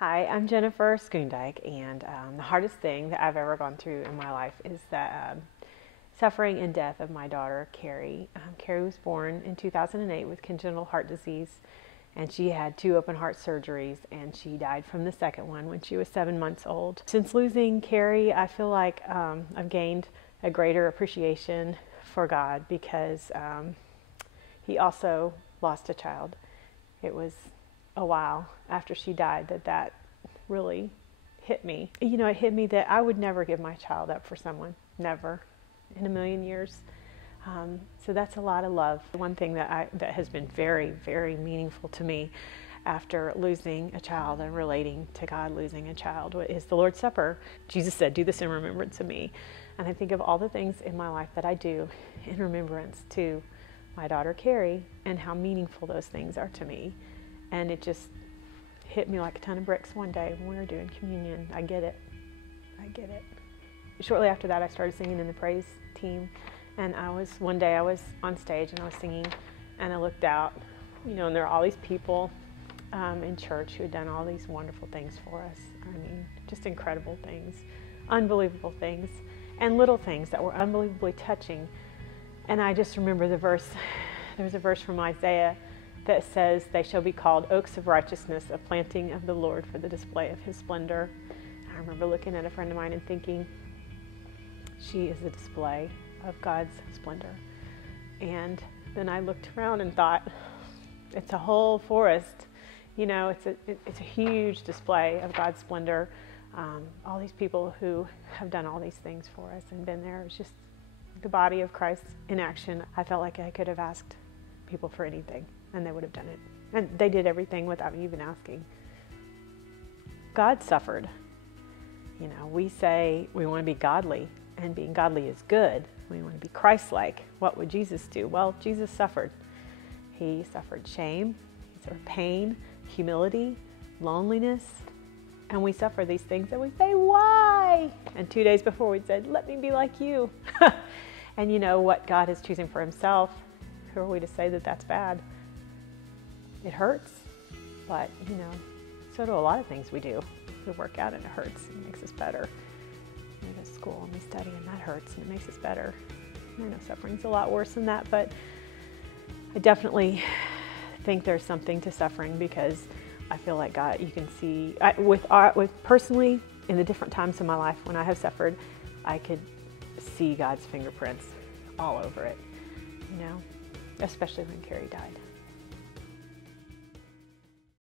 Hi, I'm Jennifer Schoondike, and the hardest thing that I've ever gone through in my life is the suffering and death of my daughter, Carrie. Carrie was born in 2008 with congenital heart disease, and she had 2 open heart surgeries, and she died from the second one when she was 7 months old. Since losing Carrie, I feel like I've gained a greater appreciation for God because He also lost a child. It was a while after she died that really hit me. You know, it hit me that I would never give my child up for someone, never, in a million years. So that's a lot of love. One thing that has been very, very meaningful to me after losing a child and relating to God losing a child is the Lord's Supper. Jesus said, "Do this in remembrance of me." And I think of all the things in my life that I do in remembrance to my daughter Carrie and how meaningful those things are to me. And it just hit me like a ton of bricks one day when we were doing communion. I get it. I get it. Shortly after that, I started singing in the praise team. And one day I was on stage and I was singing, and I looked out, you know, and there were all these people in church who had done all these wonderful things for us. I mean, just incredible things, unbelievable things, and little things that were unbelievably touching. And I just remember the verse. There was a verse from Isaiah that says, "They shall be called oaks of righteousness, a planting of the Lord for the display of His splendor." I remember looking at a friend of mine and thinking, she is a display of God's splendor. And then I looked around and thought, it's a whole forest. You know, it's a huge display of God's splendor. All these people who have done all these things for us and been there. It was just the body of Christ in action. I felt like I could have asked people for anything, and they would have done it. And they did everything without me even asking. God suffered. You know, we say we want to be godly, and being godly is good. We want to be Christ-like. What would Jesus do? Well, Jesus suffered. He suffered shame, he suffered pain, humility, loneliness, and we suffer these things and we say, why? And 2 days before we said, let me be like you. And you know what God is choosing for Himself. Who are we to say that that's bad? It hurts, but you know, so do a lot of things we do. We work out and it hurts and it makes us better. We go to school and we study and that hurts and it makes us better. I know suffering's a lot worse than that, but I definitely think there's something to suffering because I feel like God, you can see, with personally, in the different times in my life when I have suffered, I could see God's fingerprints all over it, you know, especially when Carrie died.